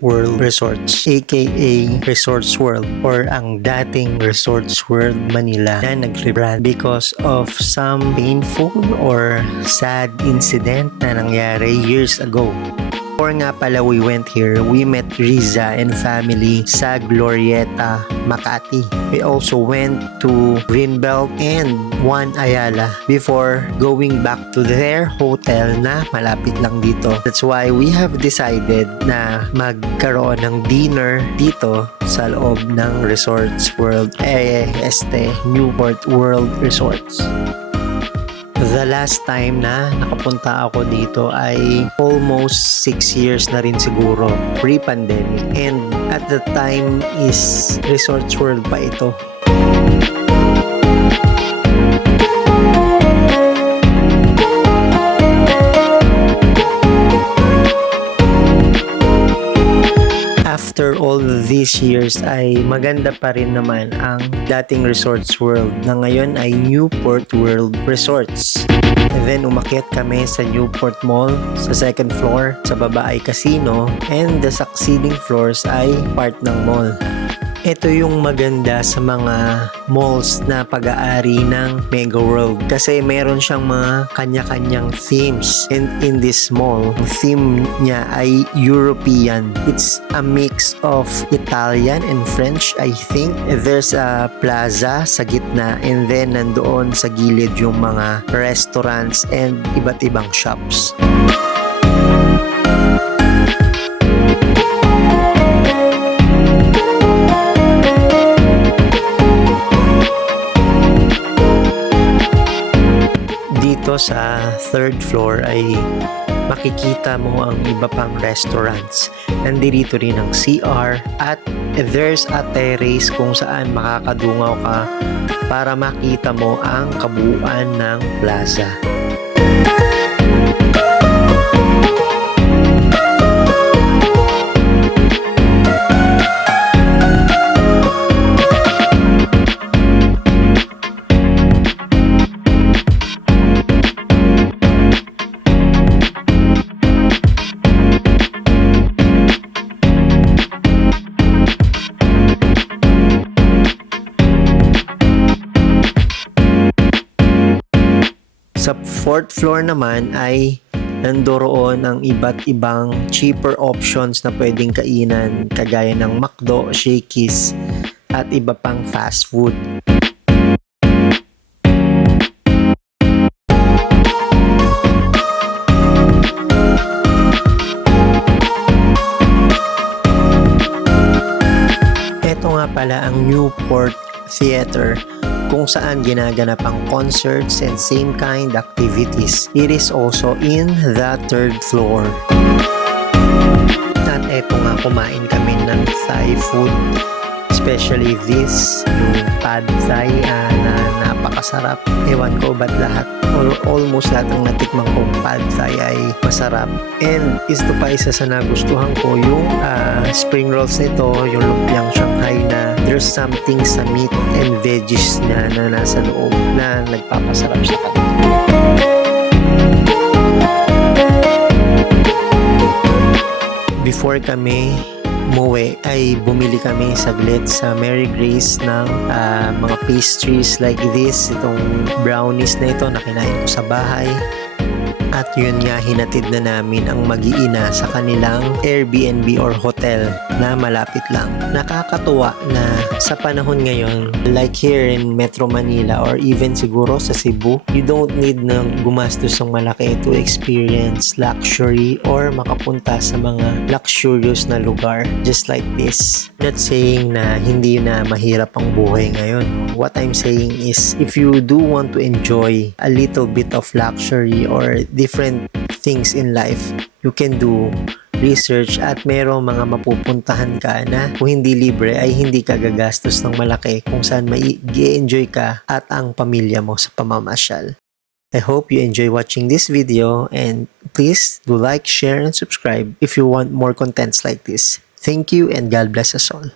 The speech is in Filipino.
World Resorts, aka Resorts World, or ang dating Resorts World Manila na nag-rebrand because of some painful or sad incident na nangyari years ago. Before nga pala we went here, we met Riza and family sa Glorieta, Makati. We also went to Greenbelt and Juan Ayala before going back to their hotel na malapit lang dito. That's why we have decided na magkaroon ng dinner dito sa loob ng Resorts World, Newport World Resorts. The last time na nakapunta ako dito ay almost 6 years na rin siguro, pre-pandemic. And at the time is Resorts World pa ito. After all these years ay maganda pa rin naman ang dating Resorts World na ngayon ay Newport World Resorts. And then umakyat kami sa Newport Mall sa second floor, sa baba ay casino, and the succeeding floors ay part ng mall. Ito yung maganda sa mga malls na pag-aari ng Mega World kasi meron siyang mga kanya-kanyang themes. And in this mall, theme niya ay European. It's a mix of Italian and French, I think. There's a plaza sa gitna and then nandoon sa gilid yung mga restaurants and iba't ibang shops. Sa third floor ay makikita mo ang iba pang restaurants. Nandito rin ang CR at there's a terrace kung saan makakadungaw ka para makita mo ang kabuuan ng plaza. Sa fourth floor naman ay nandoroon ang iba't ibang cheaper options na pwedeng kainan kagaya ng McDo, Shakey's at iba pang fast food. Ito nga pala ang Newport Theater kung saan ginaganap ang concerts and same kind activities. It is also in the third floor. At eto nga, kumain kami ng Thai food. Especially this, yung pad Thai na napakasarap. Ewan ko ba't lahat or almost lahat ng natikmang kong pad Thai ay masarap. And ito pa isa sa nagustuhan ko, yung spring rolls nito, yung lumpiang Shanghai na there's something sa meat and veggies na nasa loob na nagpapasarap sa kanila. Before kami umuwi ay bumili kami saglit sa Mary Grace ng mga pastries like this, itong brownies na ito na kinain ko sa bahay. At yun nga, hinatid na namin ang mag-iina sa kanilang Airbnb or hotel na malapit lang. Nakakatuwa na sa panahon ngayon, like here in Metro Manila or even siguro sa Cebu, you don't need na gumastos ng malaki to experience luxury or makapunta sa mga luxurious na lugar just like this. Not saying na hindi na mahirap ang buhay ngayon. What I'm saying is, if you do want to enjoy a little bit of luxury or different things in life, you can do research at merong mga mapupuntahan ka na kung hindi libre ay hindi ka gagastos ng malaki kung saan mai-enjoy ka at ang pamilya mo sa pamamasyal. I hope you enjoy watching this video and please do like, share, and subscribe if you want more contents like this. Thank you and God bless us all.